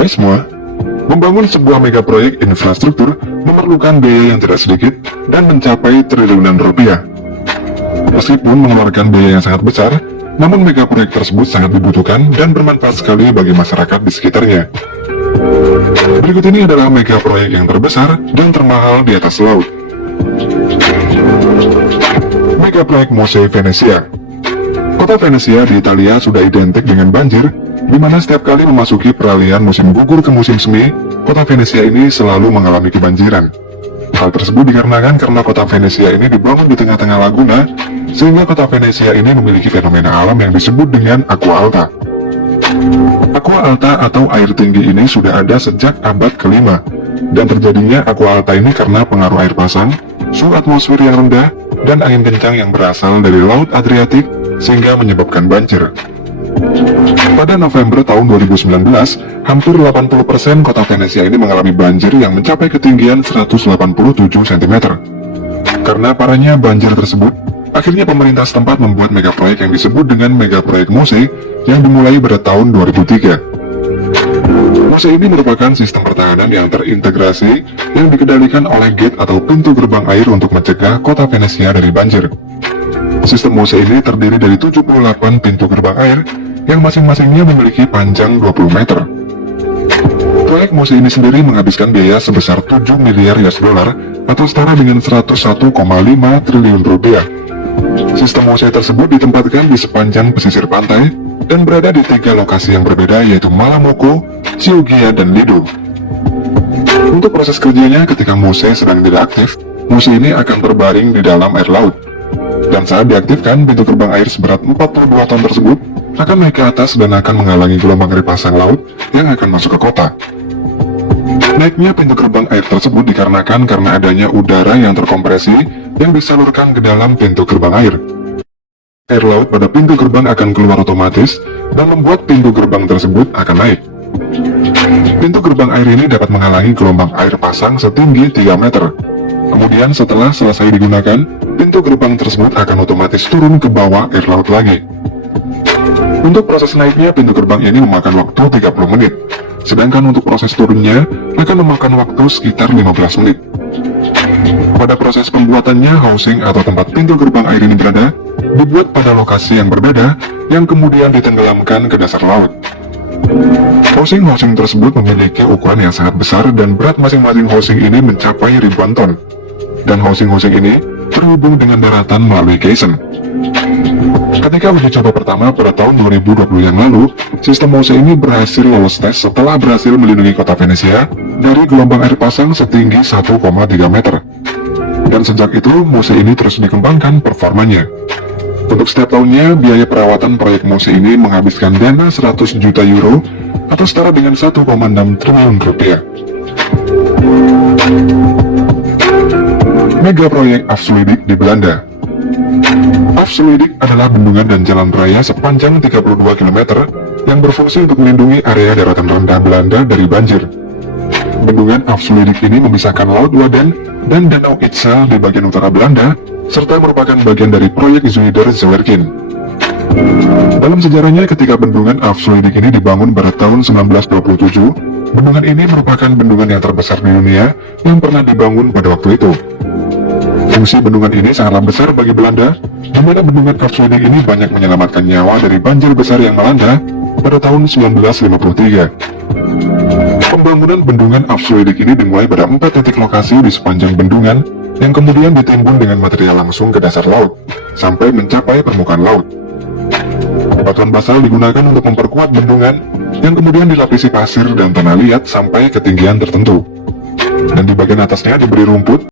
Hai semua, membangun sebuah mega proyek infrastruktur memerlukan biaya yang tidak sedikit dan mencapai triliunan rupiah. Meskipun mengeluarkan biaya yang sangat besar, namun mega proyek tersebut sangat dibutuhkan dan bermanfaat sekali bagi masyarakat di sekitarnya. Berikut ini adalah mega proyek yang terbesar dan termahal di atas laut. Mega proyek Mose Venezia. Kota Venezia di Italia sudah identik dengan banjir, di mana setiap kali memasuki peralihan musim gugur ke musim semi, kota Venezia ini selalu mengalami kebanjiran. Hal tersebut dikarenakan karena kota Venezia ini dibangun di tengah-tengah laguna, sehingga kota Venezia ini memiliki fenomena alam yang disebut dengan aqua alta. Aqua alta atau air tinggi ini sudah ada sejak abad ke-5, dan terjadinya aqua alta ini karena pengaruh air pasang, suhu atmosfer yang rendah, dan angin kencang yang berasal dari Laut Adriatik, sehingga menyebabkan banjir. Pada November tahun 2019, hampir 80% kota Venezia ini mengalami banjir yang mencapai ketinggian 187 cm. Karena parahnya banjir tersebut, akhirnya pemerintah setempat membuat mega proyek yang disebut dengan mega proyek Mose yang dimulai pada tahun 2003. Mose ini merupakan sistem pertahanan yang terintegrasi yang dikendalikan oleh gate atau pintu gerbang air untuk mencegah kota Venezia dari banjir. Sistem Mose ini terdiri dari 78 pintu gerbang air yang masing-masingnya memiliki panjang 20 meter. Proyek Mose ini sendiri menghabiskan biaya sebesar 7 miliar US dollar atau setara dengan 101,5 triliun rupiah. Sistem Mose tersebut ditempatkan di sepanjang pesisir pantai dan berada di 3 lokasi yang berbeda, yaitu Malamocco, Chioggia, dan Lido. Untuk proses kerjanya, ketika Mose sedang tidak aktif, Mose ini akan terbaring di dalam air laut. Dan saat diaktifkan, pintu gerbang air seberat 42 ton tersebut akan naik ke atas dan akan menghalangi gelombang air pasang laut yang akan masuk ke kota. Naiknya pintu gerbang air tersebut dikarenakan karena adanya udara yang terkompresi yang disalurkan ke dalam pintu gerbang air. Air laut pada pintu gerbang akan keluar otomatis dan membuat pintu gerbang tersebut akan naik. Pintu gerbang air ini dapat menghalangi gelombang air pasang setinggi 3 meter. Kemudian setelah selesai digunakan, pintu gerbang tersebut akan otomatis turun ke bawah air laut lagi. Untuk proses naiknya pintu gerbang ini memakan waktu 30 menit, sedangkan untuk proses turunnya akan memakan waktu sekitar 15 menit. Pada proses pembuatannya, housing atau tempat pintu gerbang air ini berada, dibuat pada lokasi yang berbeda, yang kemudian ditenggelamkan ke dasar laut. Housing-housing tersebut memiliki ukuran yang sangat besar dan berat masing-masing housing ini mencapai ribuan ton. Dan housing-housing ini terhubung dengan daratan melalui caisson. Ketika uji coba pertama pada tahun 2020 yang lalu, sistem Mose ini berhasil lolos tes setelah berhasil melindungi kota Venezia dari gelombang air pasang setinggi 1,3 meter. Dan sejak itu, Mose ini terus dikembangkan performanya. Untuk setiap tahunnya, biaya perawatan proyek Mose ini menghabiskan dana 100 juta euro atau setara dengan 1,6 triliun rupiah. Mega proyek Afsluitdijk di Belanda. Afsluitdijk adalah bendungan dan jalan raya sepanjang 32 km yang berfungsi untuk melindungi area daratan rendah Belanda dari banjir. Bendungan Afsluitdijk ini memisahkan Laut Wadden dan Danau Itzel di bagian utara Belanda, serta merupakan bagian dari proyek Zuider-Zeewerken. Dalam sejarahnya, ketika bendungan Afsluitdijk ini dibangun pada tahun 1927, bendungan ini merupakan bendungan yang terbesar di dunia yang pernah dibangun pada waktu itu. Fungsi bendungan ini sangatlah besar bagi Belanda, di mana bendungan Afsluitdijk ini banyak menyelamatkan nyawa dari banjir besar yang melanda pada tahun 1953. Pembangunan bendungan Afsluitdijk ini dimulai pada 4 titik lokasi di sepanjang bendungan yang kemudian ditimbun dengan material langsung ke dasar laut, sampai mencapai permukaan laut. Batuan basal digunakan untuk memperkuat bendungan, yang kemudian dilapisi pasir dan tanah liat sampai ketinggian tertentu. Dan di bagian atasnya diberi rumput